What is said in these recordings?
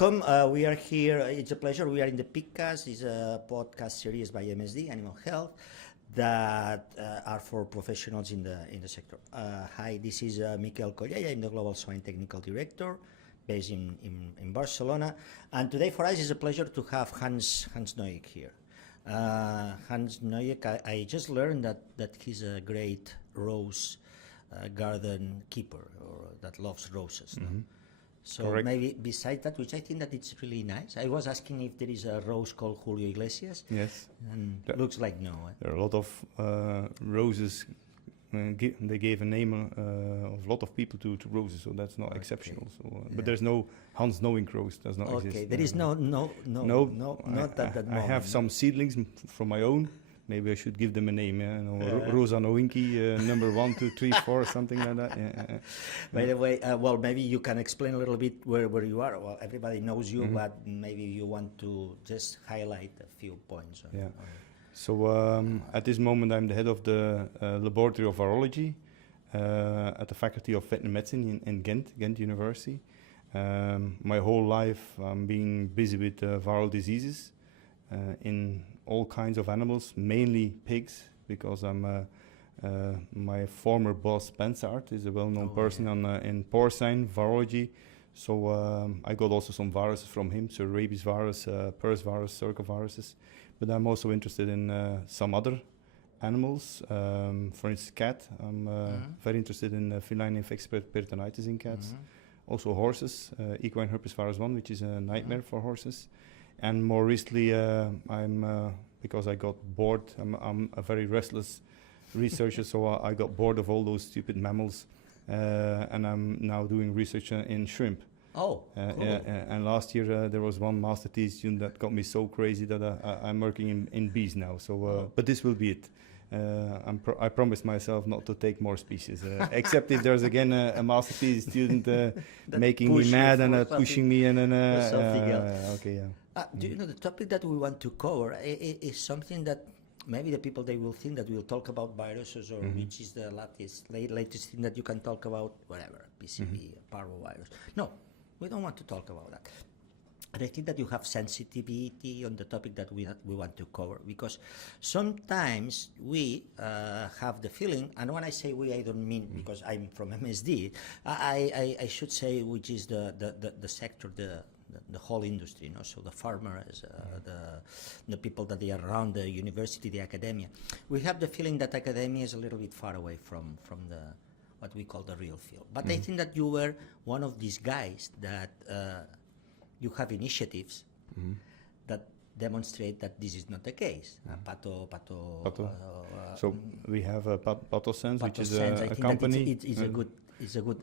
welcome. We are here. It's a pleasure. We are in the PigCast. It's a podcast series by MSD Animal Health that are for professionals in the sector. Hi, this is Miquel Collell. I'm the Global Swine Technical Director based in Barcelona. And today for us is a pleasure to have Hans Nauwynck here. Hans Nauwynck, I just learned that he's a great rose garden keeper, or that loves roses. Mm-hmm. No? So correct. Maybe besides that, which I think that it's really nice. I was asking if there is a rose called Julio Iglesias. Yes. And looks like no. There are a lot of roses. They gave a name of a lot of people to roses, so that's not exceptional. So, but there's no Hans Nauwynck rose. Does not exist. Okay, there is not that I have some seedlings from my own. Maybe I should give them a name. Rosa Nauwynck, number 1, 2, 3, 4, something like that. Yeah. By the way, well, maybe you can explain a little bit where you are. Well, everybody knows you, but maybe you want to just highlight a few points. So at this moment, I'm the head of the Laboratory of Virology at the Faculty of Veterinary Medicine in Ghent University. My whole life, I'm being busy with viral diseases in all kinds of animals, mainly pigs, because my former boss, Bensart, is a well-known person in porcine virology. So I got also some viruses from him, so rabies virus, PRRS virus, circoviruses. But I'm also interested in some other animals. For instance, cat. I'm very interested in feline infectious peritonitis in cats. Also horses, equine herpes virus 1, which is a nightmare for horses. And more recently, because I got bored, I'm a very restless researcher, so I got bored of all those stupid mammals, and I'm now doing research in shrimp. Oh, cool. And last year there was one master thesis student that got me so crazy that I'm working in bees now. So, but this will be it. I promised myself not to take more species, except if there's again a master thesis student making me mad and pushing me and something else. Okay, yeah. Do you know the topic that we want to cover is something that maybe the people, they will think that we'll talk about viruses or which is the latest thing that you can talk about, whatever, PCV, parvovirus. No, we don't want to talk about that. And I think that you have sensitivity on the topic that we want to cover, because sometimes we have the feeling, and when I say we, I don't mean because I'm from MSD, I should say which is the sector, the whole industry, so the farmers, the people that they are around the university, the academia. We have the feeling that academia is a little bit far away from the what we call the real field. But I think that you were one of these guys that you have initiatives that demonstrate that this is not the case. Pato. So we have PathoSense, which is a company. It's a good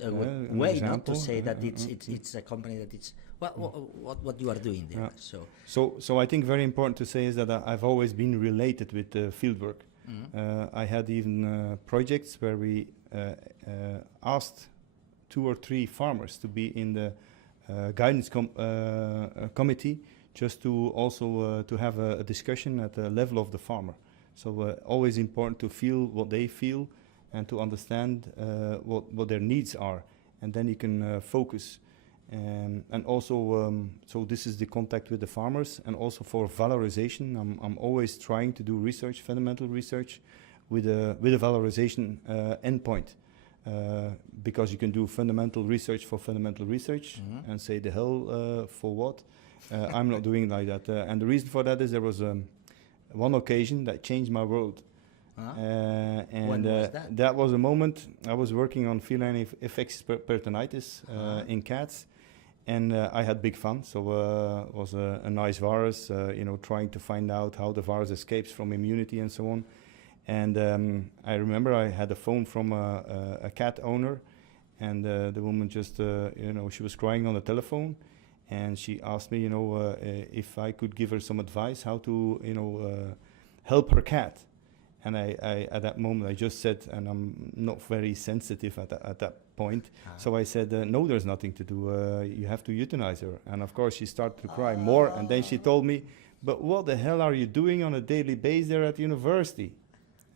way not to say that it's a company that it's what you are doing there. So I think very important to say is that I've always been related with fieldwork. I had even projects where we asked 2 or 3 farmers to be in the guidance committee, just to also to have a discussion at the level of the farmer. So always important to feel what they feel and to understand what their needs are, and then you can focus. And also, so this is the contact with the farmers, and also for valorization. I'm always trying to do research, fundamental research, with a valorization endpoint, because you can do fundamental research for fundamental research and say the hell for what. I'm not doing like that, and the reason for that is there was one occasion that changed my world. And when was that was a moment I was working on feline infectious peritonitis in cats, and I had big fun. So it was a nice virus, trying to find out how the virus escapes from immunity and so on. And I remember I had a phone from a cat owner, and the woman just, she was crying on the telephone, and she asked me, if I could give her some advice how to, help her cat. And I at that moment, I just said, and I'm not very sensitive at that point, so I said, no, there's nothing to do. You have to euthanize her. And of course, she started to cry more, and then she told me, but what the hell are you doing on a daily basis there at the university?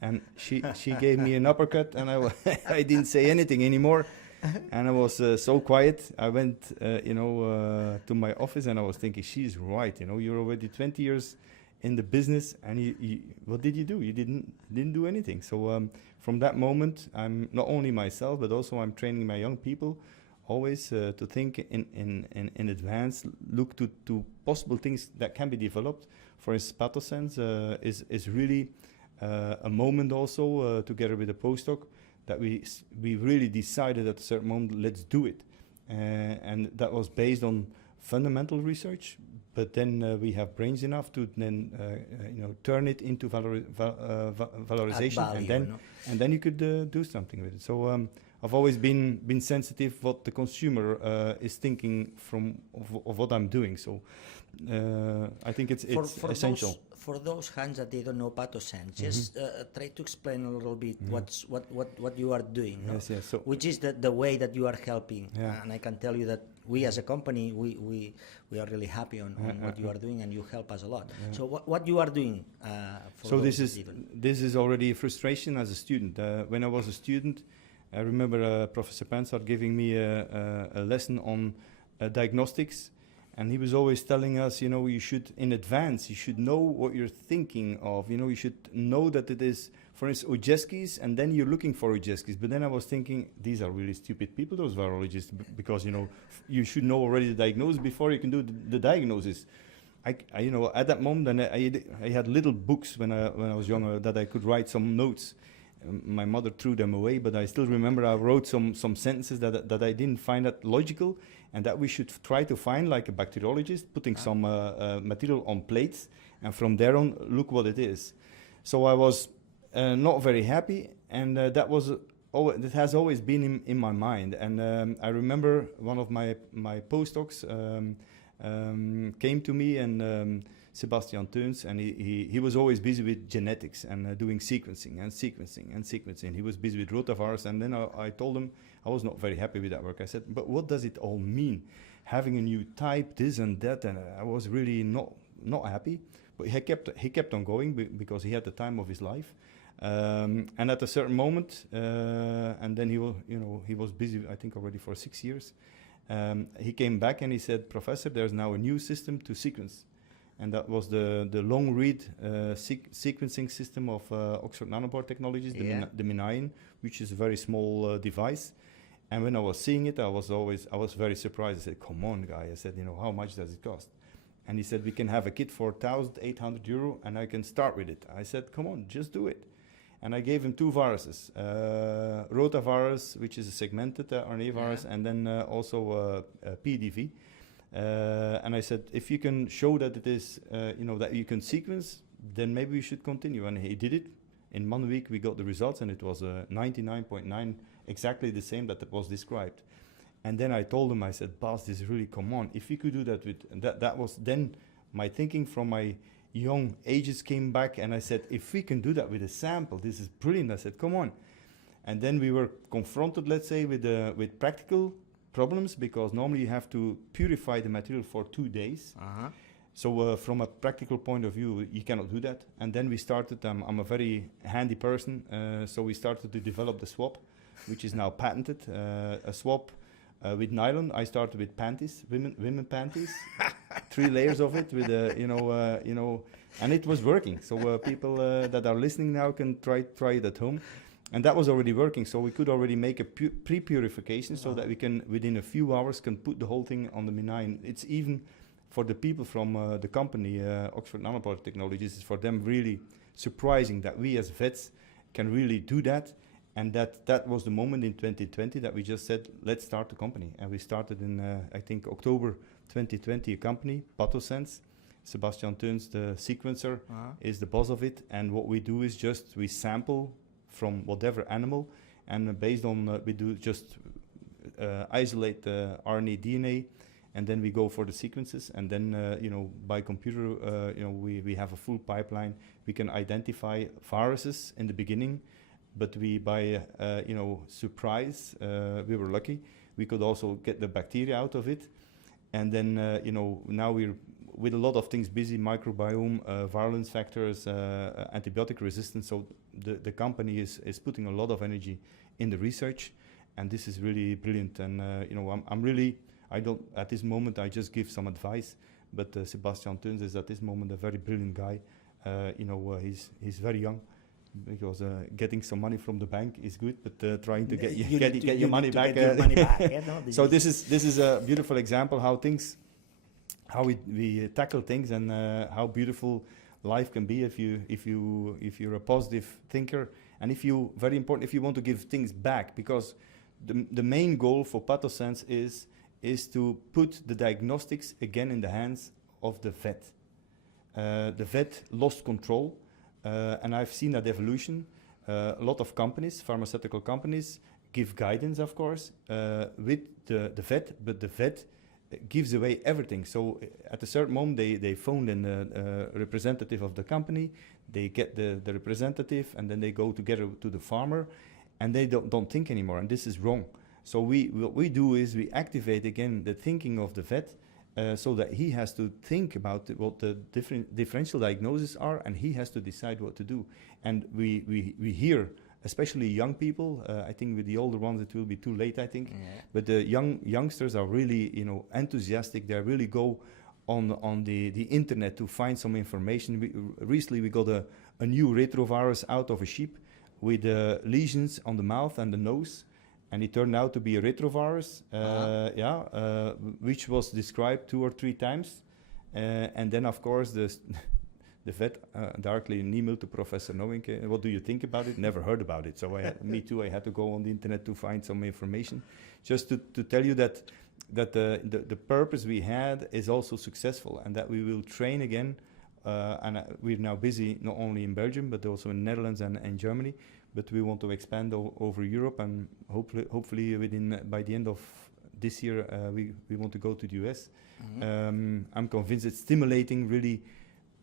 And she gave me an uppercut, and I didn't say anything anymore. And I was so quiet. I went, to my office, and I was thinking, she's right. You're already 20 years in the business, and what did you do? You didn't do anything. So from that moment, I'm not only myself, but also I'm training my young people always to think in advance, look to possible things that can be developed. For instance, pathogens is really a moment also together with a postdoc that we really decided at a certain moment, let's do it. And that was based on fundamental research, but then we have brains enough to then turn it into valorization, value, and then you could do something with it. So I've always been sensitive what the consumer is thinking of what I'm doing. So I think it's for essential. For those hands that they don't know pathogens, just try to explain a little bit what you are doing. Yes, yes. So which is the way that you are helping. Yeah. And I can tell you that we as a company, we are really happy on what you are doing, and you help us a lot. Yeah. So what you are doing for so those this is already a frustration as a student. When I was a student, I remember Professor Pansart giving me a lesson on diagnostics, and he was always telling us, you should, in advance, you should know what you're thinking of. You should know that it is, for instance, Ojeski's, and then you're looking for Ojeski's. But then I was thinking, these are really stupid people, those virologists, because, you should know already the diagnosis before you can do the diagnosis. I at that moment, I had little books when I was younger that I could write some notes. My mother threw them away, but I still remember I wrote some sentences that I didn't find that logical, and that we should try to find, like a bacteriologist, putting some material on plates, and from there on, look what it is. So I was not very happy, and that has always been in my mind. And I remember one of my postdocs came to me, and Sebastian Teuns, and he was always busy with genetics and doing sequencing. He was busy with rotavirus, and then I told him I was not very happy with that work. I said, but what does it all mean? Having a new type, this and that, and I was really not happy. But he kept on going because he had the time of his life. And at a certain moment, and then he was busy, I think, already for 6 years. He came back and he said, Professor, there's now a new system to sequence. And that was the long read sequencing system of Oxford Nanopore Technologies, the MinION, which is a very small device. And when I was seeing it, I was very surprised. I said, come on, guy. I said, how much does it cost? And he said, we can have a kit for €1,800 and I can start with it. I said, come on, just do it. And I gave him 2 viruses, rotavirus, which is a segmented RNA virus, and then also PDV. And I said, if you can show that it is, that you can sequence, then maybe we should continue. And he did it. In 1 week, we got the results, and it was 99.9, exactly the same that was described. And then I told him, I said, Bas, this is really, come on. If you could do that with, that was then my thinking from my young ages came back, and I said, if we can do that with a sample, this is brilliant. I said, come on. And then we were confronted, let's say, with practical problems, because normally you have to purify the material for 2 days. So from a practical point of view, you cannot do that. And then we started, I'm a very handy person, so we started to develop the swab, which is now patented, a swab with nylon. I started with panties, women panties, 3 layers of it with, and it was working. So people that are listening now can try it at home. And that was already working, so we could already make a pre-purification so that we can, within a few hours, can put the whole thing on the MinION. It's even for the people from the company, Oxford Nanopore Technologies, it's for them really surprising that we as vets can really do that. And that was the moment in 2020 that we just said, let's start the company. And we started in, I think, October 2020, a company, Pathosense. Sebastian Teuns, the sequencer, is the boss of it. And what we do is just, we sample from whatever animal, and based on we do just isolate the RNA DNA, and then we go for the sequences, and then by computer we have a full pipeline. We can identify viruses in the beginning, but we by surprise, we were lucky, we could also get the bacteria out of it. And then now we're with a lot of things busy, microbiome, virulence factors, antibiotic resistance. So the company is putting a lot of energy in the research, and this is really brilliant. And I'm really, I don't at this moment, I just give some advice, but Sebastian Teuns is at this moment a very brilliant guy. He's very young, because getting some money from the bank is good, but trying to get your money back. So this is a beautiful example how we tackle things, and how beautiful life can be if you're a positive thinker, and if you want to give things back, because the main goal for PathoSense is to put the diagnostics again in the hands of the vet. The vet lost control, and I've seen that evolution. A lot of companies, pharmaceutical companies, give guidance, of course, with the vet, but the vet gives away everything. So at a certain moment, they phone in a representative of the company, they get the representative, and then they go together to the farmer, and they don't think anymore, and this is wrong. So what we do is we activate again the thinking of the vet, so that he has to think about what the different differential diagnoses are, and he has to decide what to do. And we hear, especially young people, I think with the older ones it will be too late, I think. Yeah. But the youngsters are really, enthusiastic. They really go on the internet to find some information. Recently we got a new retrovirus out of a sheep with lesions on the mouth and the nose. And it turned out to be a retrovirus, which was described 2 or 3 times. And then, of course, the vet directly emailed to Professor Nauwynck, what do you think about it? Never heard about it. So me too, I had to go on the internet to find some information. Just to tell you that the purpose we had is also successful, and that we will train again. And we're now busy not only in Belgium, but also in Netherlands and Germany. But we want to expand over Europe, and hopefully by the end of this year we want to go to the US. Mm-hmm. I'm convinced it's stimulating really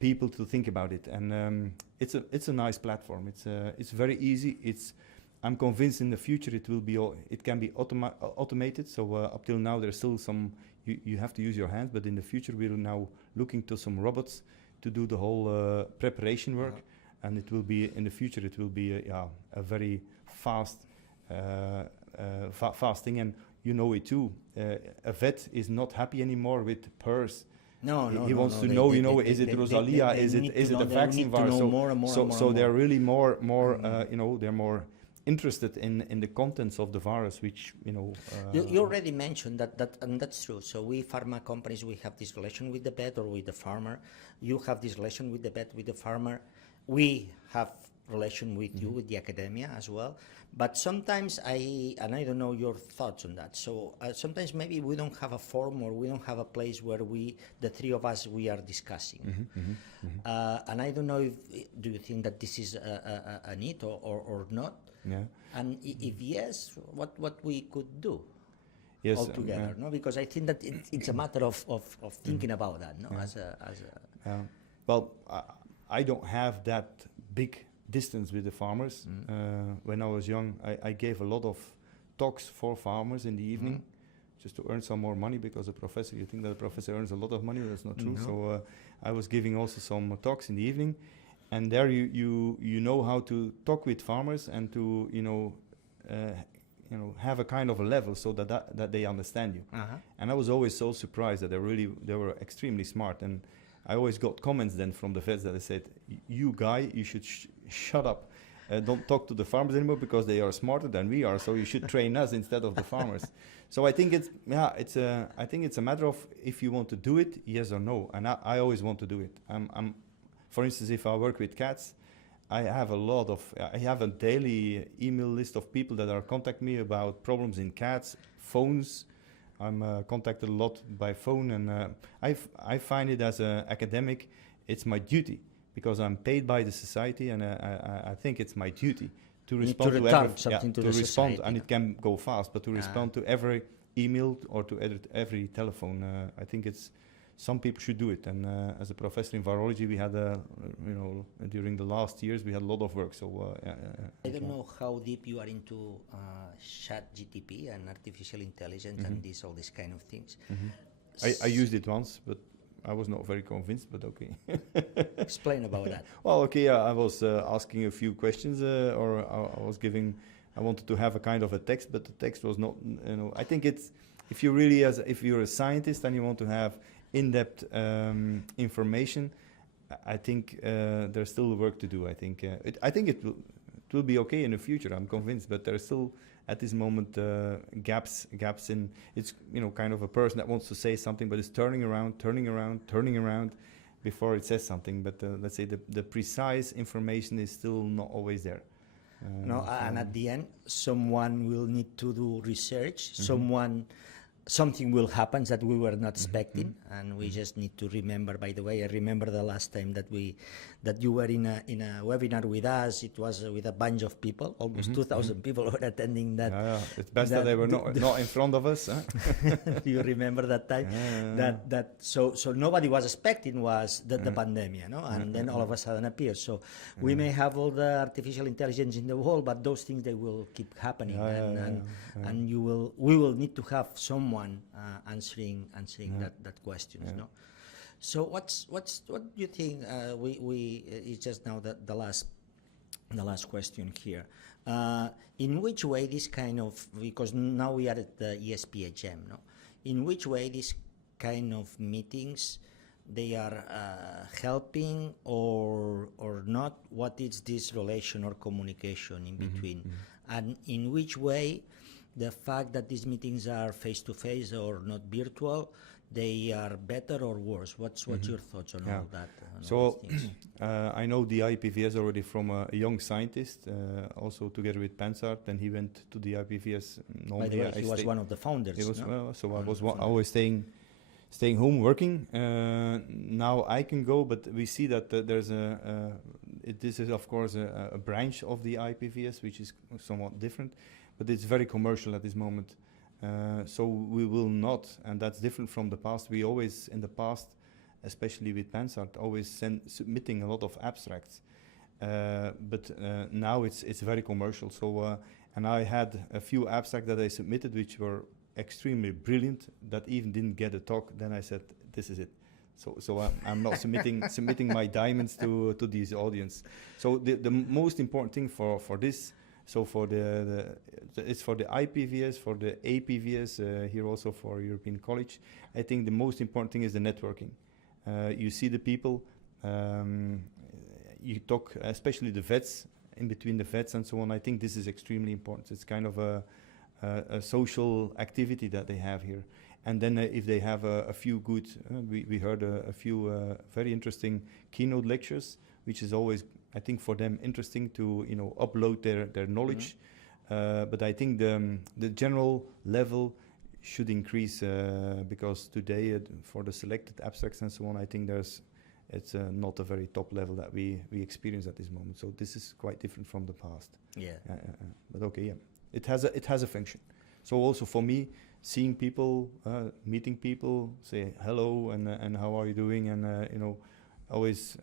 people to think about it, and it's a nice platform. It's very easy. I'm convinced in the future it can be automated. So up till now there's still some you have to use your hands, but in the future we're now looking to some robots to do the whole preparation work. Uh-huh. And it will be in the future. It will be a very fast thing, and you know it too. A vet is not happy anymore with PRRS. He wants to know. Is it Rosalia? Is it a vaccine virus? So they're really more. They're more interested in the contents of the virus, which You already mentioned that, and that's true. So we pharma companies, we have this relation with the vet or with the farmer. You have this relation with the vet, with the farmer. We have relation with you, with the academia as well. But sometimes I don't know your thoughts on that. So sometimes maybe we don't have a forum, or we don't have a place where the three of us, we are discussing. Mm-hmm, mm-hmm, mm-hmm. And I don't know do you think that this is a need or not? Yeah. And if yes, what we could do? Yes, all together, no? Because I think that it's a matter of thinking about that, no? Yeah. Well, I don't have that big distance with the farmers. When I was young, I gave a lot of talks for farmers in the evening, just to earn some more money, because you think that a professor earns a lot of money, that's not true. No. So I was giving also some talks in the evening, and there you know how to talk with farmers and to have a kind of a level so that they understand you. Uh-huh. And I was always so surprised that they were extremely smart. And I always got comments then from the vets that they said, "You guy, you should shut up. Don't talk to the farmers anymore, because they are smarter than we are. So you should train us instead of the farmers." So I think it's a matter of if you want to do it, yes or no. And I always want to do it. For instance, if I work with cats, I have a daily email list of people that are contacting me about problems in cats, phones. I'm contacted a lot by phone, and I find it as an academic, it's my duty, because I'm paid by the society, and I think it's my duty to respond to every society. And it can go fast, but to respond to every email or to every telephone, I think some people should do it. And as a professor in virology, we had during the last years we had a lot of work. So I don't know how deep you are into chat GTP and artificial intelligence and all these kind of things. Mm-hmm. I used it once, but I was not very convinced, but okay. Explain about that. Well, okay, I was asking a few questions, or I was giving I wanted to have a kind of a text, but the text was not, I think it's, if you're a scientist and you want to have in-depth information, I think there's still work to do. I think it will be okay in the future. I'm convinced, but there's still at this moment gaps in. It's kind of a person that wants to say something, but is turning around before it says something. But let's say the precise information is still not always there. And at the end, someone will need to do research. Something will happen that we were not expecting, and we just need to remember. By the way, I remember the last time that you were in a webinar with us. It was with a bunch of people, almost 2,000 people were attending that. Yeah. It's best that they were not in front of us. Huh? Do you remember that time? So nobody was expecting was the pandemic, and then all of a sudden appeared. So we may have all the artificial intelligence in the world, but those things, they will keep happening, and we will need to have someone answering that question. So what do you think? It's just now the last question here. In which way this kind of, because now we are at the ESPHM, in which way this kind of meetings, they are helping or not? What is this relation or communication in between? And in which way the fact that these meetings are face-to-face or not virtual, they are better or worse? What's your thoughts on all that? So I know the IIPS already from a young scientist, also together with Pansart, and he went to the IIPS. By the way, he was one of the founders. He was, so I was always staying home working. Now I can go, but we see that there's this is of course a branch of the IIPS, which is somewhat different, but it's very commercial at this moment. So we will not, and that's different from the past. We always, in the past, especially with Pansart, always submitting a lot of abstracts. But now it's very commercial. So, and I had a few abstracts that I submitted which were extremely brilliant, that even didn't get a talk. Then I said, this is it. So I'm not submitting my diamonds to this audience. So the most important thing for this, so for it's for the IPVS, for the APVS, here also for European College. I think the most important thing is the networking. You see the people, you talk, especially the vets, in between the vets and so on. I think this is extremely important. It's kind of a social activity that they have here. And then if they have a few good, we heard a few very interesting keynote lectures, which is always, I think, for them interesting to upload their knowledge. But I think the general level should increase because today for the selected abstracts and so on, I think it's not a very top level that we experience at this moment. So this is quite different from the past. But okay, it has a function. So also for me, seeing people, meeting people, say hello and how are you doing, and always,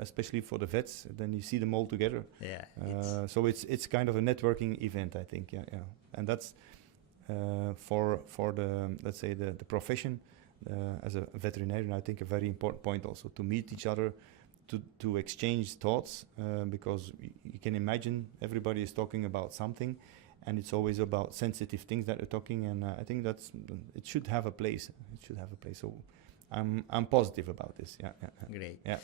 especially for the vets, then you see them all together. So it's kind of a networking event, I think. And that's for the, let's say, the profession as a veterinarian, I think a very important point also, to meet each other, to exchange thoughts, because you can imagine everybody is talking about something, and it's always about sensitive things that they're talking, and I think it should have a place. It should have a place. So I'm positive about this. Great. Yeah.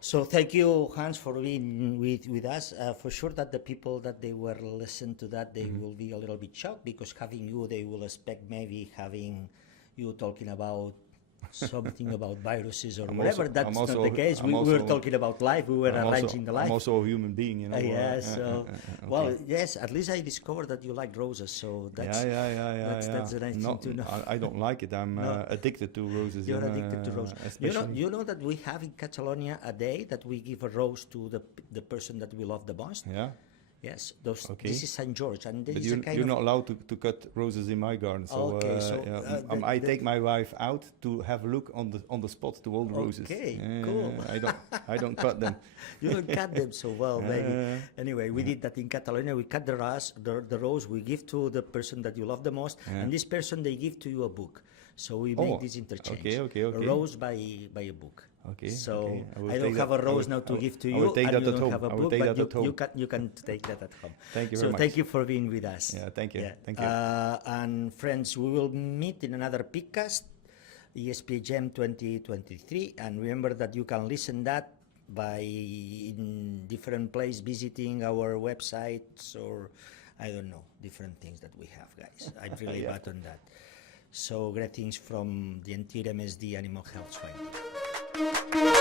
So thank you, Hans, for being with us. For sure that the people that they were listening to that, they will be a little bit shocked, because having you, they will expect maybe having you talking about something about viruses or whatever. That's not the case. We were talking about life. We were arranging the life. I'm also a human being, Yes. Well, yes. At least I discovered that you like roses. So that's that's a nice thing to know. I don't like it. I'm addicted to roses. You're addicted to roses. You know that we have in Catalonia a day that we give a rose to the person that we love the most. Yeah. Yes, this is St. George, and this but is a kind you're not allowed to cut roses in my garden. So, I take my wife out to have a look on the spot to all the roses. Okay, cool. I don't cut them. You don't cut them so well, maybe. Anyway, we did that in Catalonia. We cut the rose we give to the person that you love the most, and this person, they give to you a book. So we make this interchange. Okay. A rose by a book. Okay. So okay. I don't have a rose now to give to you, take and that you at don't home. have a I will book, take but that at home. you can take that at home. Thank you So very much. thank you for being with us. Yeah, thank you. Yeah. Thank you. And friends, we will meet in another PigCast, ESPGM 2023, and remember that you can listen that by in different place, visiting our websites, or I don't know, different things that we have, guys. I'm really Yeah. bad on that. So greetings from the entire MSD Animal Health Swine.